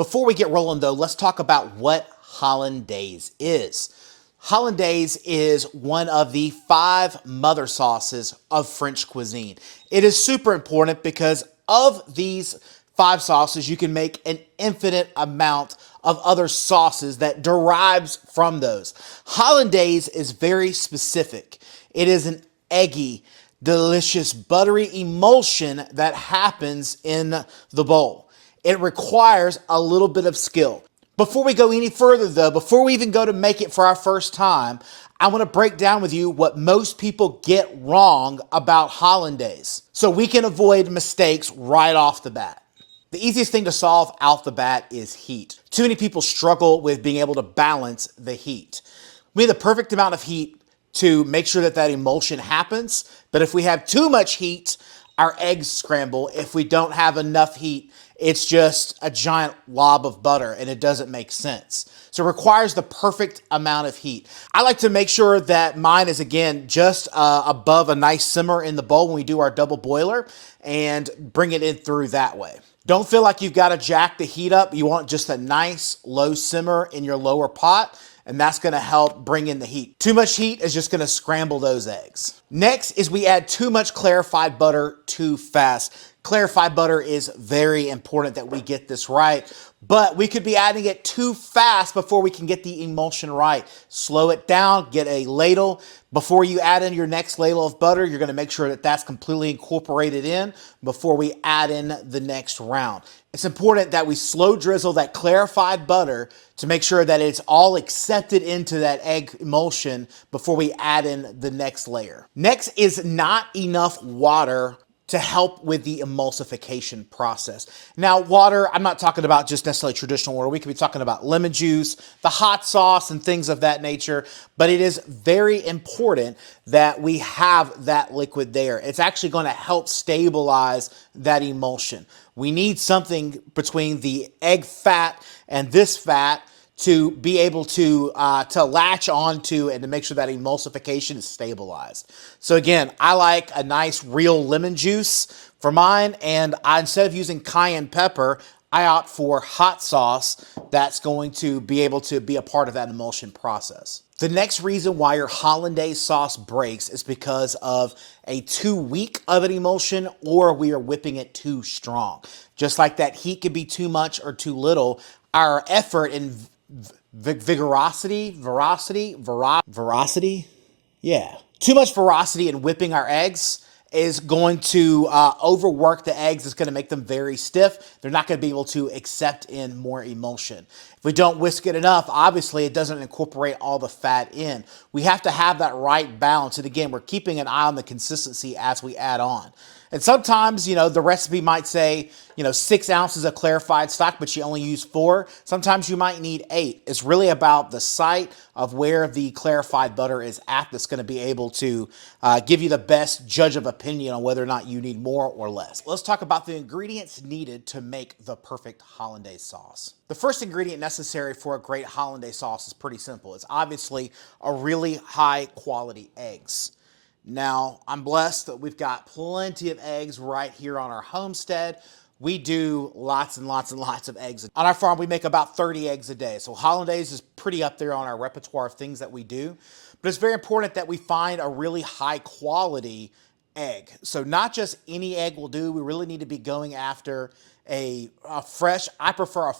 Before we get rolling though, let's talk about what Hollandaise is. Hollandaise is one of the 5 mother sauces of French cuisine. It is super important because of these 5 sauces, you can make an infinite amount of other sauces that derives from those. Hollandaise is very specific. It is an eggy, delicious, buttery emulsion that happens in the bowl. It requires a little bit of skill. Before we go any further though, before we even go to make it for our first time, I want to break down with you what most people get wrong about Hollandaise so we can avoid mistakes right off the bat. The easiest thing to solve out the bat is heat. Too many people struggle with being able to balance the heat. We need the perfect amount of heat to make sure that that emulsion happens, but if we have too much heat, our eggs scramble. If we don't have enough heat, it's just a giant lob of butter and it doesn't make sense. So it requires the perfect amount of heat. I like to make sure that mine is, again, just above a nice simmer in the bowl when we do our double boiler and bring it in through that way. Don't feel like you've got to jack the heat up. You want just a nice low simmer in your lower pot, and that's gonna help bring in the heat. Too much heat is just gonna scramble those eggs. Next is we add too much clarified butter too fast. Clarified butter is very important that we get this right, but we could be adding it too fast before we can get the emulsion right. Slow it down, get a ladle. Before you add in your next ladle of butter, you're gonna make sure that that's completely incorporated in before we add in the next round. It's important that we slow drizzle that clarified butter to make sure that it's all accepted into that egg emulsion before we add in the next layer. Next is not enough water to help with the emulsification process. Now, water, I'm not talking about just necessarily traditional water. We could be talking about lemon juice, the hot sauce, and things of that nature, but it is very important that we have that liquid there. It's actually gonna help stabilize that emulsion. We need something between the egg fat and this fat to be able to latch onto and to make sure that emulsification is stabilized. So again, I like a nice real lemon juice for mine, and instead of using cayenne pepper, I opt for hot sauce that's going to be able to be a part of that emulsion process. The next reason why your Hollandaise sauce breaks is because of a too weak of an emulsion, or we are whipping it too strong. Just like that heat could be too much or too little, our effort in veracity, yeah. Too much veracity in whipping our eggs is going to overwork the eggs. It's going to make them very stiff. They're not going to be able to accept in more emulsion. If we don't whisk it enough, obviously it doesn't incorporate all the fat in. We have to have that right balance. And again, we're keeping an eye on the consistency as we add on. And sometimes, you know, the recipe might say, 6 ounces of clarified stock, but you only use 4. Sometimes you might need 8. It's really about the site of where the clarified butter is at that's going to be able to give you the best judge of opinion on whether or not you need more or less. Let's talk about the ingredients needed to make the perfect Hollandaise sauce. The first ingredient necessary for a great Hollandaise sauce is pretty simple. It's obviously a really high quality eggs. Now, I'm blessed that we've got plenty of eggs right here on our homestead. We do lots and lots and lots of eggs. On our farm, we make about 30 eggs a day. So Hollandaise is pretty up there on our repertoire of things that we do. But it's very important that we find a really high quality egg. So not just any egg will do. We really need to be going after a fresh, I prefer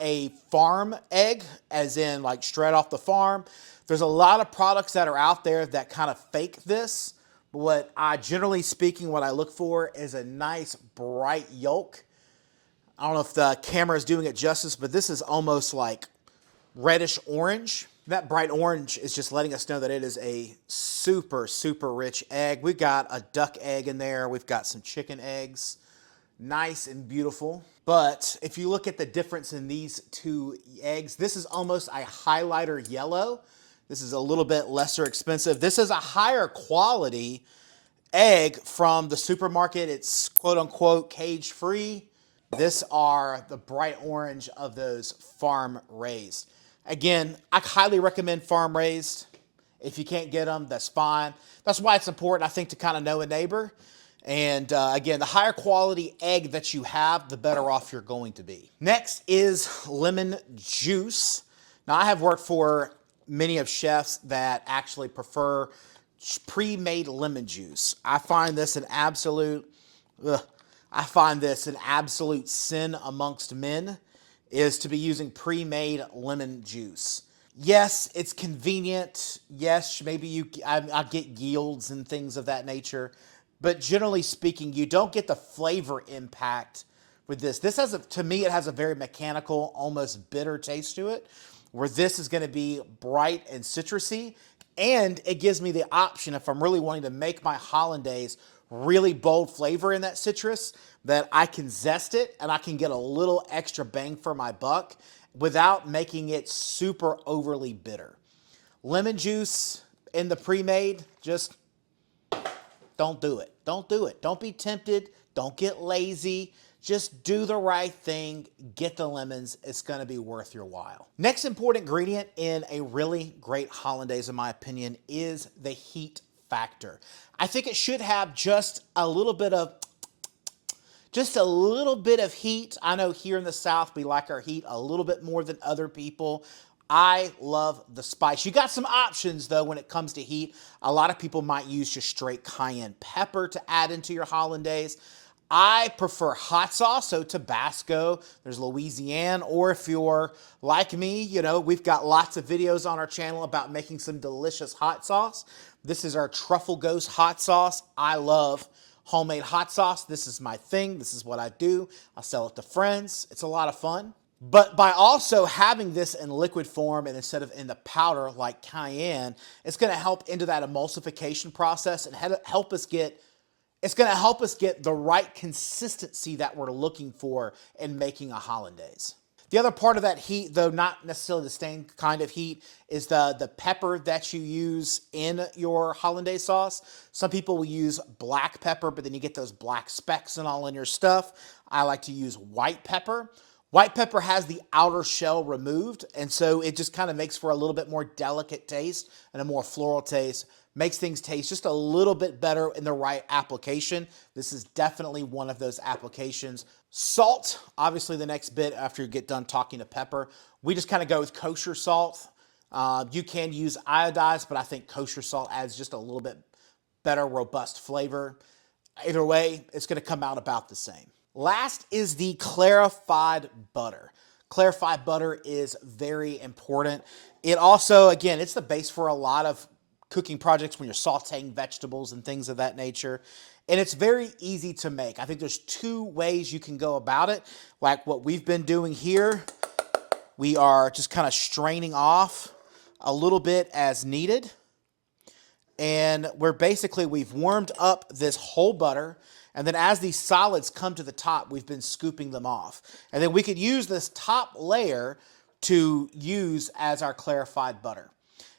a farm egg, as in like straight off the farm. There's a lot of products that are out there that kind of fake this. But generally speaking, what I look for is a nice bright yolk. I don't know if the camera is doing it justice, but this is almost like reddish orange. That bright orange is just letting us know that it is a super, super rich egg. We've got a duck egg in there. We've got some chicken eggs. Nice and beautiful. But if you look at the difference in these 2 eggs, this is almost a highlighter yellow. This is a little bit lesser expensive. This is a higher quality egg from the supermarket. It's quote unquote cage free. This are the bright orange of those farm raised. Again, I highly recommend farm raised. If you can't get them, that's fine. That's why it's important, I think, to kind of know a neighbor And again, the higher quality egg that you have, the better off you're going to be. Next is lemon juice. Now, I have worked for many of chefs that actually prefer pre-made lemon juice. I find this an absolute, I find this an absolute sin amongst men, is to be using pre-made lemon juice. Yes, it's convenient. Yes, maybe I get yields and things of that nature. But generally speaking, you don't get the flavor impact with this. This has, to me, it has a very mechanical, almost bitter taste to it, where this is going to be bright and citrusy. And it gives me the option, if I'm really wanting to make my hollandaise really bold flavor in that citrus, that I can zest it and I can get a little extra bang for my buck without making it super overly bitter. Lemon juice in the pre-made, just don't do it. Don't do it. Don't be tempted. Don't get lazy. Just do the right thing. Get the lemons. It's going to be worth your while. Next important ingredient in a really great hollandaise, in my opinion, is the heat factor. I think it should have just a little bit of heat. I know here in the South, we like our heat a little bit more than other people. I love the spice. You got some options though when it comes to heat. A lot of people might use just straight cayenne pepper to add into your hollandaise. I prefer hot sauce, so Tabasco, there's Louisiana, or if you're like me, you know, we've got lots of videos on our channel about making some delicious hot sauce. This is our Truffle Ghost hot sauce. I love homemade hot sauce. This is my thing. This is what I do. I sell it to friends. It's a lot of fun. But by also having this in liquid form and instead of in the powder like cayenne, it's going to help into that emulsification process and help us get the right consistency that we're looking for in making a hollandaise. The other part of that heat, though not necessarily the same kind of heat, is the pepper that you use in your hollandaise sauce. Some people will use black pepper, but then you get those black specks and all in your stuff. I like to use white pepper. White pepper has the outer shell removed, and so it just kind of makes for a little bit more delicate taste and a more floral taste. Makes things taste just a little bit better in the right application. This is definitely one of those applications. Salt, obviously the next bit after you get done talking to pepper. We just kind of go with kosher salt. You can use iodized, but I think kosher salt adds just a little bit better, robust flavor. Either way, it's going to come out about the same. Last is the clarified butter. Clarified butter is very important. It also, again, it's the base for a lot of cooking projects when you're sauteing vegetables and things of that nature. And it's very easy to make. I think there's two ways you can go about it. Like what we've been doing here, we are just kind of straining off a little bit as needed. And we've warmed up this whole butter. And then as these solids come to the top, we've been scooping them off. And then we could use this top layer to use as our clarified butter.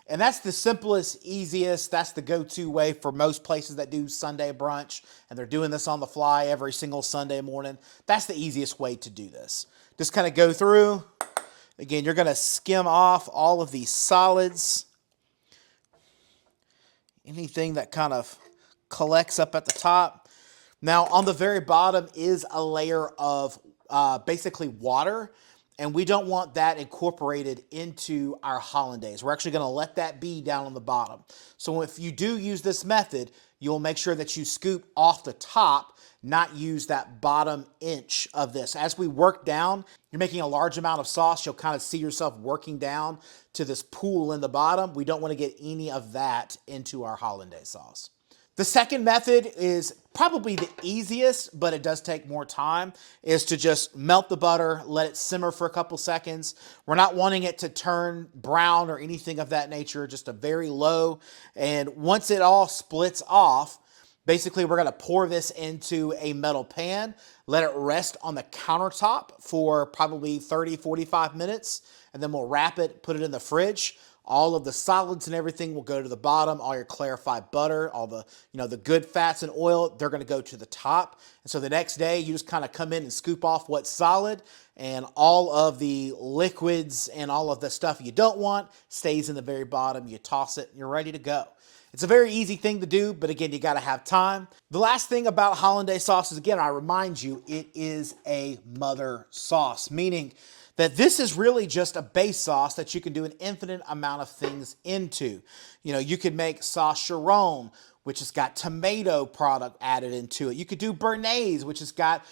And that's the simplest, easiest, that's the go-to way for most places that do Sunday brunch, and they're doing this on the fly every single Sunday morning. That's the easiest way to do this. Just kind of go through. Again, you're going to skim off all of these solids. Anything that kind of collects up at the top. Now, on the very bottom is a layer of basically water. And we don't want that incorporated into our hollandaise. We're actually going to let that be down on the bottom. So if you do use this method, you'll make sure that you scoop off the top, not use that bottom inch of this. As we work down, you're making a large amount of sauce. You'll kind of see yourself working down to this pool in the bottom. We don't want to get any of that into our hollandaise sauce. The second method is probably the easiest, but it does take more time, is to just melt the butter, let it simmer for a couple seconds. We're not wanting it to turn brown or anything of that nature, just a very low. And once it all splits off, basically we're going to pour this into a metal pan, let it rest on the countertop for probably 30, 45 minutes, and then we'll wrap it, put it in the fridge. All of the solids and everything will go to the bottom. All your clarified butter, all the, the good fats and oil, they're going to go to the top. And so the next day, you just kind of come in and scoop off what's solid, and all of the liquids and all of the stuff you don't want stays in the very bottom. You toss it, and you're ready to go. It's a very easy thing to do, but again, you gotta have time. The last thing about Hollandaise sauce is, again, I remind you, it is a mother sauce, meaning that this is really just a base sauce that you can do an infinite amount of things into. You know, you could make sauce Chiron, which has got tomato product added into it. You could do béarnaise, which has got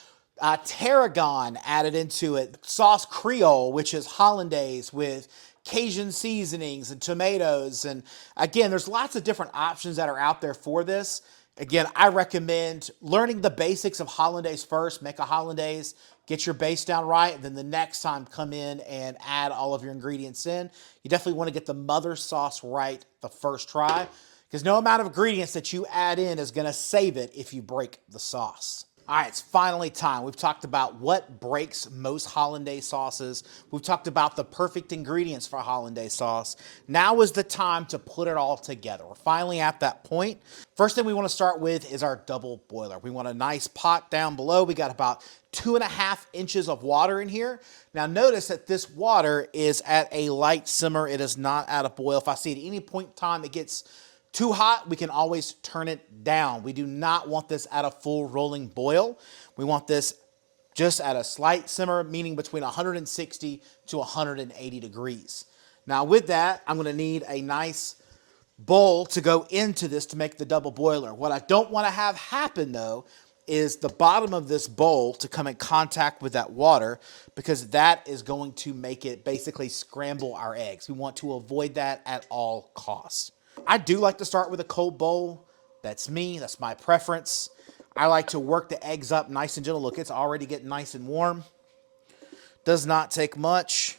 tarragon added into it. Sauce Creole, which is Hollandaise with Cajun seasonings and tomatoes. And again, there's lots of different options that are out there for this. Again, I recommend learning the basics of Hollandaise first. Make a Hollandaise, get your base down right, and then the next time come in and add all of your ingredients in. You definitely want to get the mother sauce right the first try, because no amount of ingredients that you add in is going to save it if you break the sauce. All right, it's finally time. We've talked about what breaks most Hollandaise sauces. We've talked about the perfect ingredients for Hollandaise sauce. Now is the time to put it all together. We're finally at that point. First thing we want to start with is our double boiler. We want a nice pot down below. We got about 2.5 inches of water in here. Now notice that this water is at a light simmer. It is not at a boil. If I see at any point in time it gets too hot, we can always turn it down. We do not want this at a full rolling boil. We want this just at a slight simmer, meaning between 160 to 180 degrees. Now with that, I'm gonna need a nice bowl to go into this to make the double boiler. What I don't wanna have happen though is the bottom of this bowl to come in contact with that water, because that is going to make it basically scramble our eggs. We want to avoid that at all costs. I do like to start with a cold bowl. That's me, that's my preference. I like to work the eggs up nice and gentle. Look, it's already getting nice and warm. Does not take much.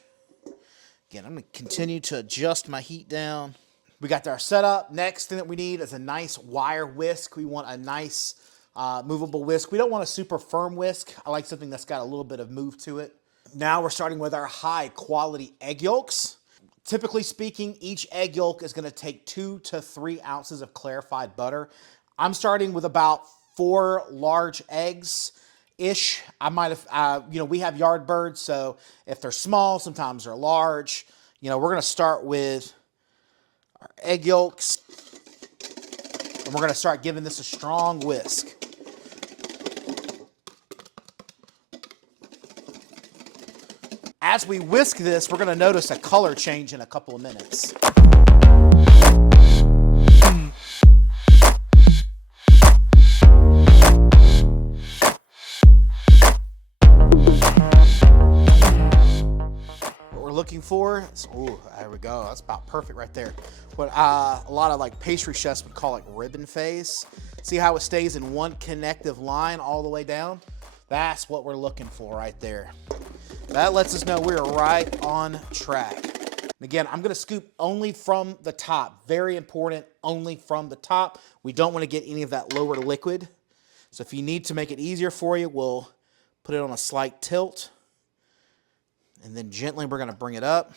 Again, I'm gonna continue to adjust my heat down. We got our setup. Next thing that we need is a nice wire whisk. We want a nice movable whisk. We don't want a super firm whisk. I like something that's got a little bit of move to it. Now we're starting with our high quality egg yolks. Typically speaking, each egg yolk is gonna take 2 to 3 ounces of clarified butter. I'm starting with about 4 large eggs-ish. I might have, we have yard birds, so if they're small, sometimes they're large. You know, we're gonna start with our egg yolks, and we're gonna start giving this a strong whisk. As we whisk this, we're gonna notice a color change in a couple of minutes. What we're looking for is, ooh, there we go, that's about perfect right there. What a lot of like pastry chefs would call like ribbon phase. See how it stays in one connective line all the way down? That's what we're looking for right there. That lets us know we're right on track. Again, I'm gonna scoop only from the top. Very important, only from the top. We don't wanna get any of that lower liquid. So if you need to make it easier for you, we'll put it on a slight tilt. And then gently we're gonna bring it up.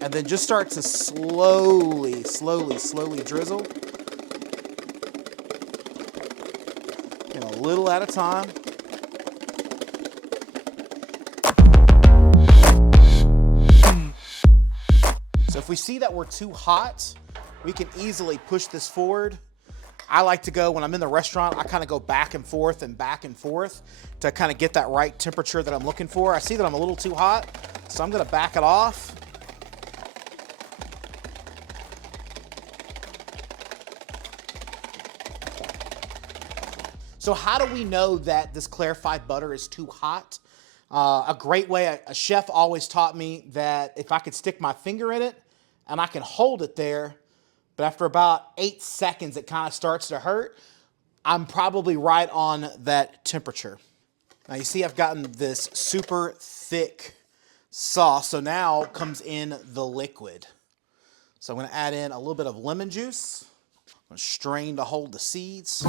And then just start to slowly drizzle. And a little at a time. So if we see that we're too hot, we can easily push this forward. I like to go, when I'm in the restaurant, I kind of go back and forth to kind of get that right temperature that I'm looking for. I see that I'm a little too hot, so I'm gonna back it off. So how do we know that this clarified butter is too hot? A great way, a chef always taught me that if I could stick my finger in it and I can hold it there, but after about 8 seconds, it kind of starts to hurt, I'm probably right on that temperature. Now you see I've gotten this super thick sauce, so now comes in the liquid. So I'm gonna add in a little bit of lemon juice. I'm gonna strain to hold the seeds.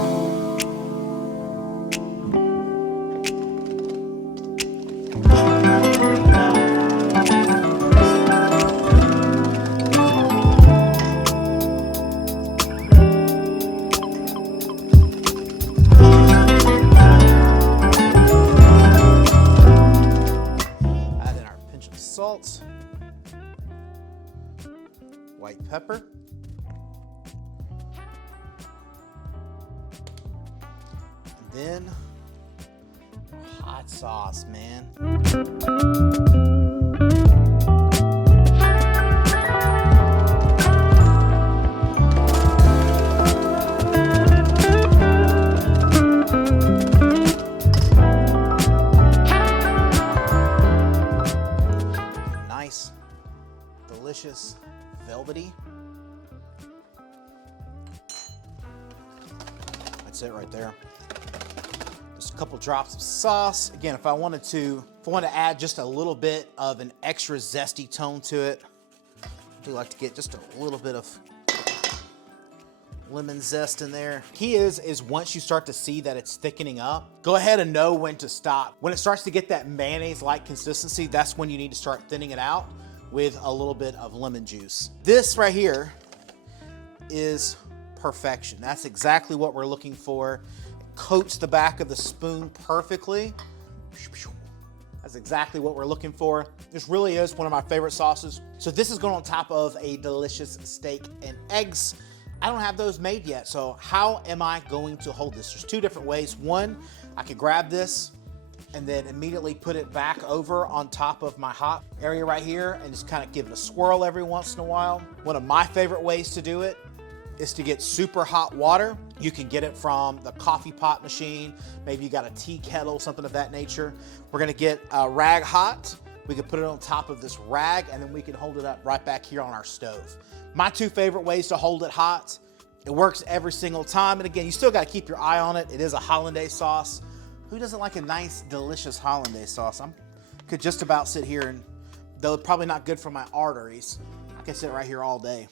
Salt, white pepper, then hot sauce, man. Nice, delicious, velvety. That's it right there. Just a couple drops of sauce. Again, if I wanted to add just a little bit of an extra zesty tone to it, I do like to get just a little bit of lemon zest in there. Key is once you start to see that it's thickening up, go ahead and know when to stop. When it starts to get that mayonnaise-like consistency, that's when you need to start thinning it out with a little bit of lemon juice. This right here is perfection. That's exactly what we're looking for. It coats the back of the spoon perfectly. That's exactly what we're looking for. This really is one of my favorite sauces. So this is going on top of a delicious steak and eggs. I don't have those made yet, so how am I going to hold this? There's two different ways. One, I could grab this and then immediately put it back over on top of my hot area right here and just kind of give it a swirl every once in a while. One of my favorite ways to do it is to get super hot water. You can get it from the coffee pot machine. Maybe you got a tea kettle, something of that nature. We're gonna get a rag hot. We can put it on top of this rag and then we can hold it up right back here on our stove. My two favorite ways to hold it hot. It works every single time. And again, you still gotta keep your eye on it. It is a Hollandaise sauce. Who doesn't like a nice, delicious Hollandaise sauce? I could just about sit here and, though probably not good for my arteries, I can sit right here all day.